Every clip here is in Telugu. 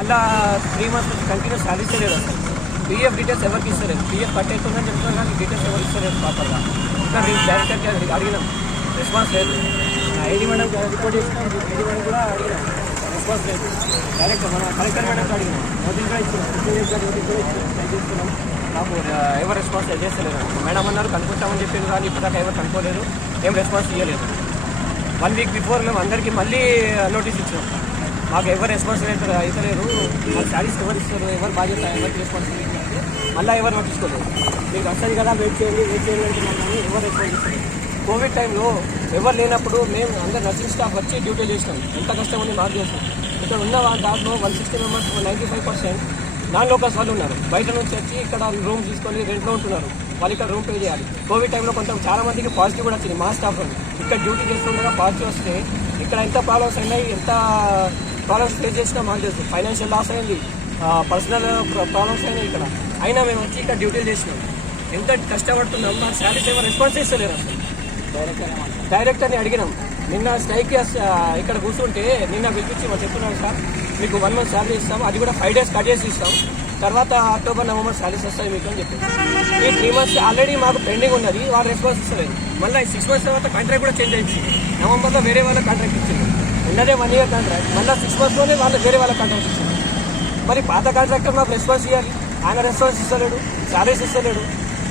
అలా 3 months కంటిన్యూస్ శాలరీస్ లేదు అసలు. పీఎఫ్ డీటెయిల్స్ ఎవరికి ఇస్తలేదు. పీఎఫ్ కట్టేస్తుందని చెప్తున్నారు కానీ డీటెయిల్స్ ఎవరు ఇస్తలేదు ప్రాపర్గా. ఇంకా డైరెక్టర్కి అడిగినాం, రెస్పాన్స్ లేదు. ఐడి మేడం రిపోర్ట్ చేసినాం, ఐడి మేడం కూడా అడిగినాం, రెస్పాన్స్ లేదు. డైరెక్ట్ మన కలెక్టర్ మేడంకి అడిగినాం, నోటీస్ కూడా ఇస్తున్నాం, నోటీస్ కూడా ట్రై చేస్తున్నాం. నాకు ఎవరు రెస్పాన్స్ చేస్తలేదు. మేడం అన్నారు కనుక్కుంటామని చెప్పింది కానీ ఇప్పటిదాకా ఎవరు కనుక్కోలేదు, ఏం రెస్పాన్స్ ఇవ్వలేదు. 1 week బిఫోర్ మేము అందరికీ మళ్ళీ నోటీస్ ఇచ్చినాం. మాకు ఎవరు రెస్పాన్స్ అవుతలేరు, మాకు శారీస్ ఎవరు ఇస్తారు, ఎవరు బాధ్యత, ఎవరికి రెస్పాన్సిబిలిటీ అంటే మళ్ళీ ఎవరు నోటీసుకోలేదు. మీకు వస్తుంది కదా వెయిట్ చేయండి అంటున్నాం కానీ ఎవరు రెస్పాన్స్ ఇస్తారు. కోవిడ్ టైంలో ఎవరు లేనప్పుడు మేము అందరు నర్సింగ్ స్టాఫ్ వచ్చి డ్యూటీ చేసినాం. ఎంత కష్టం ఉంది మాకు చేస్తాం. ఇక్కడ ఉన్న దాంట్లో 160 members 95% నాన్ లోకల్స్ వాళ్ళు ఉన్నారు. బయట నుంచి వచ్చి ఇక్కడ రూమ్ తీసుకొని రెంట్లో ఉంటున్నారు. వాళ్ళు ఇక్కడ రూమ్ పే చేయాలి. కోవిడ్ టైంలో కొంచెం చాలా మందికి పాజిటివ్ కూడా వచ్చింది. మా స్టాఫ్ ఇక్కడ డ్యూటీ చేస్తుండగా పాజిటివ్ వస్తే ఇక్కడ ఎంత ప్రాబ్లమ్స్ అయినాయి, ఎంత ప్రాబ్లమ్స్ ఫేస్ చేసినా మాకు తెలుసు. ఫైనాన్షియల్ లాస్ అయింది, పర్సనల్ ప్రాబ్లమ్స్ అయినాయి ఇక్కడ. అయినా మేము వచ్చి ఇక్కడ డ్యూటీలు చేసినాం. ఎంత కష్టపడుతున్నాం, మాకు శాలరీస్ ఏమో రెస్పాన్స్ ఇస్తలేరు అసలు. డైరెక్టర్ని అడిగినాం. నిన్న స్ట్రైక్ ఇక్కడ కూర్చుంటే నిన్న పిలిపించి మాకు చెప్తున్నాం, సార్ మీకు 1 month శాలరీ ఇస్తాం, అది కూడా 5 days కట్ చేసి ఇస్తాం, తర్వాత అక్టోబర్ నవంబర్ శాలరీస్ వస్తాయి మీకు అని చెప్పి. ఈ 3 months ఆల్రెడీ మాకు పెండింగ్ ఉన్నది, వాళ్ళు రెస్పాన్స్ ఇస్తలేదు. మళ్ళీ 6 months తర్వాత కాంట్రాక్ట్ కూడా చేంజ్ అయింది. నవంబర్లో వేరే వాళ్ళ కాంట్రాక్ట్ ఇచ్చింది, ఉన్నదే 1 year కాంట్రాక్ట్. మళ్ళీ 6 monthsలోనే వాళ్ళు వేరే వాళ్ళ కాంట్రాక్ట్ ఇచ్చింది. మరి పాత కాంట్రాక్టర్ మాకు రెస్పాన్స్ ఇవ్వాలి, ఆయన రెస్పాన్స్ ఇస్తలేడు, శాలరీస్ ఇస్తలేడు.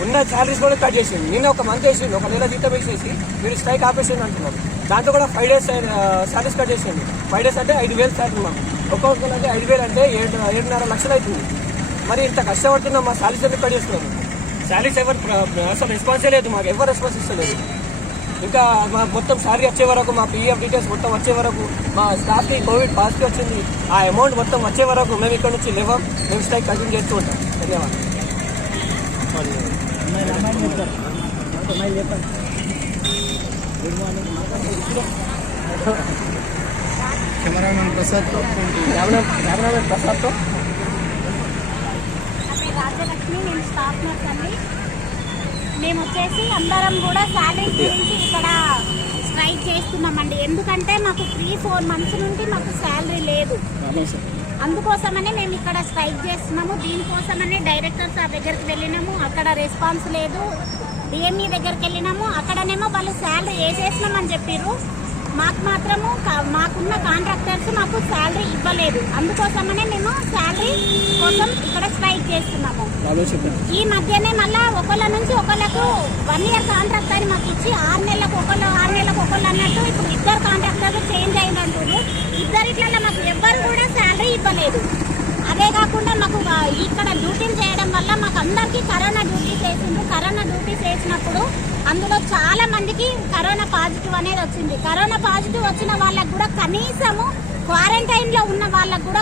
ఉన్న శాలరీస్ కూడా కట్ చేసింది. నిన్న 1 month వేసింది, 1 నెల జీతం వేసేసి మీరు స్ట్రైక్ ఆపేసింది అంటున్నారు. దాంట్లో కూడా 5 days శాలరీస్ కట్ చేసింది. 5 days అంటే 5,000 శాలరీ. మాకు ఒక్కొక్కరు అంటే 5,000 అంటే 7.5 లక్షలు అవుతుంది. మరి ఇంత కష్టపడుతున్నాం, మా శాలరీస్ ఎందుకు కట్ చేస్తున్నారు? శాలరీస్ ఎవరు అసలు రెస్పాన్సే లేదు, మాకు ఎవరు రెస్పాన్స్ ఇస్తలేదు. ఇంకా మా మొత్తం శాలరీ వచ్చే వరకు, మా పీఎఫ్ డీటెయిల్స్ మొత్తం వచ్చే వరకు, మా స్టాఫ్కి కోవిడ్ పాజిటివ్ వచ్చింది, ఆ అమౌంట్ మొత్తం వచ్చే వరకు మేము ఇక్కడ నుంచి లేవం, మేము స్ట్రైక్ కంటిన్యూ చేస్తూ ఉంటాం. ధన్యవాదాలు. కెమెరామెన్ ప్రసాద్తో రాజ్యలక్ష్మి, నేను స్టాఫ్ నర్స్ అండి. మేము వచ్చేసి అందరం కూడా శాలరీ గురించి ఇక్కడ స్ట్రైక్ చేస్తున్నామండి. ఎందుకంటే మాకు 3-4 months నుండి మాకు శాలరీ లేదు. అందుకోసమనే మేము ఇక్కడ స్ట్రైక్ చేస్తున్నాము. దీనికోసమనే డైరెక్టర్ సార్ దగ్గరికి వెళ్ళినాము, అక్కడ రెస్పాన్స్ లేదు. డిఎంఈ దగ్గరికి వెళ్ళినాము, అక్కడనేమో వాళ్ళు శాలరీ వేసేసినామని చెప్పారు. మాకు మాత్రము మాకున్న కాంట్రాక్టర్స్ మాకు శాలరీ ఇవ్వలేదు. అందుకోసమనే మేము శాలరీ కోసం ఇక్కడ స్ట్రైక్ చేస్తున్నాము. ఈ మధ్యనే మళ్ళీ ఒకళ్ళ నుంచి ఒకళ్ళకు 1 year కాంట్రాక్ట్ అని మాకు ఇచ్చి 6 నెలలకు ఒకళ్ళు అన్నట్టు ఇప్పుడు 2 కాంట్రాక్టర్లు చేంజ్ అయిందంటారు. ఇట్లా మాకు ఎవ్వరు కూడా శాలరీ ఇవ్వలేదు. అదే కాకుండా మాకు ఇక్కడ డ్యూటీలు చేయడం వల్ల మాకు అందరికీ కరోనా డ్యూటీస్ వేసిండ్రు. కరోనా డ్యూటీస్ వేసినప్పుడు అందులో చాలా మందికి కరోనా పాజిటివ్ అనేది వచ్చింది. కరోనా పాజిటివ్ వచ్చిన వాళ్ళకు కూడా కనీసము క్వారంటైన్లో ఉన్న వాళ్ళకు కూడా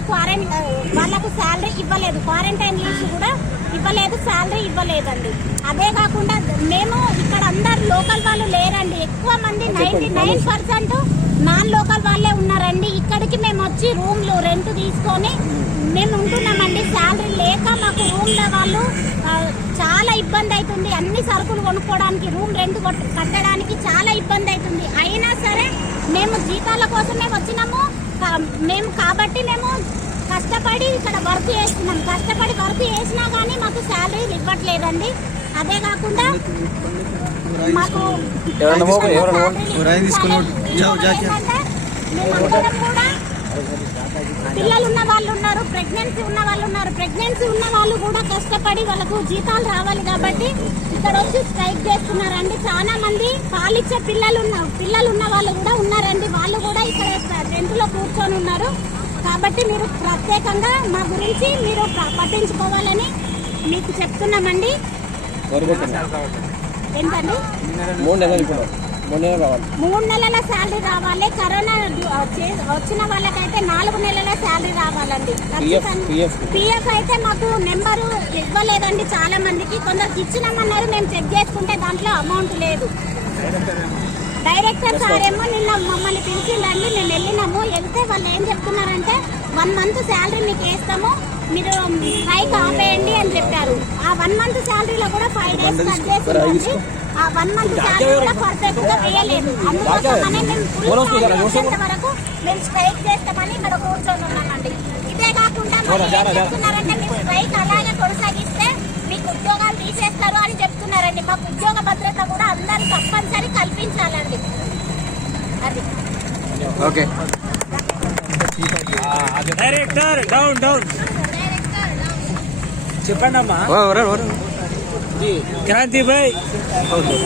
వాళ్ళకు శాలరీ ఇవ్వలేదు. క్వారంటైన్ లీవ్స్ కూడా ఇవ్వలేదు, శాలరీ ఇవ్వలేదండి. అదే కాకుండా మేము ఇక్కడ అందరు లోకల్ వాళ్ళు లేరండి. ఎక్కువ మంది 99% నాన్ లోకల్ వాళ్ళే ఉన్నారండి. ఇక్కడికి మేము వచ్చి రూమ్లు రెంట్ తీసుకొని మేము ఉంటున్నామండి. శాలరీ లేక మాకు రూమ్లో వాళ్ళు చాలా ఇబ్బంది అవుతుంది. అన్ని సరుకులు కొనుక్కోవడానికి, రూమ్ రెంట్ కట్టడానికి చాలా ఇబ్బంది అవుతుంది. అయినా సరే మేము జీతాల కోసమే వచ్చినాము. మేము కాబట్టి మేము కష్టపడి ఇక్కడ వర్క్ చేస్తున్నాం. కష్టపడి వర్క్ చేసినా కానీ మాకు శాలరీలు ఇవ్వట్లేదండి. అదే కాకుండా మాకు మేమందరం కూడా పిల్లలు ఉన్న వాళ్ళు ఉన్నారు, ప్రెగ్నెన్సీ ఉన్న వాళ్ళు ఉన్నారు. ప్రెగ్నెన్సీ ఉన్న వాళ్ళు కూడా కష్టపడి వాళ్ళకు జీతాలు రావాలి కాబట్టి ఇక్కడ వచ్చి స్ట్రైక్ చేస్తున్నారండి. చాలా మంది పాలిచ్చే పిల్లలు ఉన్న వాళ్ళు కూడా ఉన్నారండి. వాళ్ళు కూడా ఇక్కడ టెంట్లో కూర్చొని ఉన్నారు. కాబట్టి మీరు ప్రత్యేకంగా మా గురించి మీరు పట్టించుకోవాలని మీకు చెప్తున్నామండి. ఏంటండి 3 నెలల శాలరీ రావాలి. కరోనా వచ్చిన వాళ్ళకైతే 4 నెలల శాలరీ రావాలండి. పిఎఫ్ అయితే మాకు నెంబరు ఇవ్వలేదండి. చాలా మందికి కొందరికి ఇచ్చినామన్నారు. మేము చెక్ చేసుకుంటే దాంట్లో అమౌంట్ లేదు. డైరెక్టర్ సార్ ఏమో నిన్న మమ్మల్ని పిలిచిండండి. మేము వెళ్ళినాము. వెళ్తే వాళ్ళు ఏం చెప్తున్నారంటే 1 month శాలరీ మీకు వేస్తాము, మీరు స్ట్రైక్ ఆపేయండి అని చెప్పారు. ఆ 1 month శాలరీలో కూడా 5 days కట్ చేసిందండి. ఆ 1 month శాలరీ కూడా పర్ఫెక్ట్ గా వేయలేదు. అందుకోసమనే మేము వరకు మేము స్ట్రైక్ చేస్తామని ఇక్కడ కూర్చొని ఉన్నామండి. ఇదే కాకుండా మళ్ళీ ఏం చెప్తున్నారంటే మీరు స్ట్రైక్ అలాగే కొనసాగిస్తే మీకు ఉద్యోగాలు తీసేస్తారు అని చెప్తున్నారండి. మాకు ఉద్యోగ భద్రత కూడా అందరూ తప్పనిసరి కల్పించాలండి. అది ఓకే డైరెక్టర్ డౌన్ డౌన్ చెప్పండి అమ్మా. క్రాంతి భాయ్ ఓకే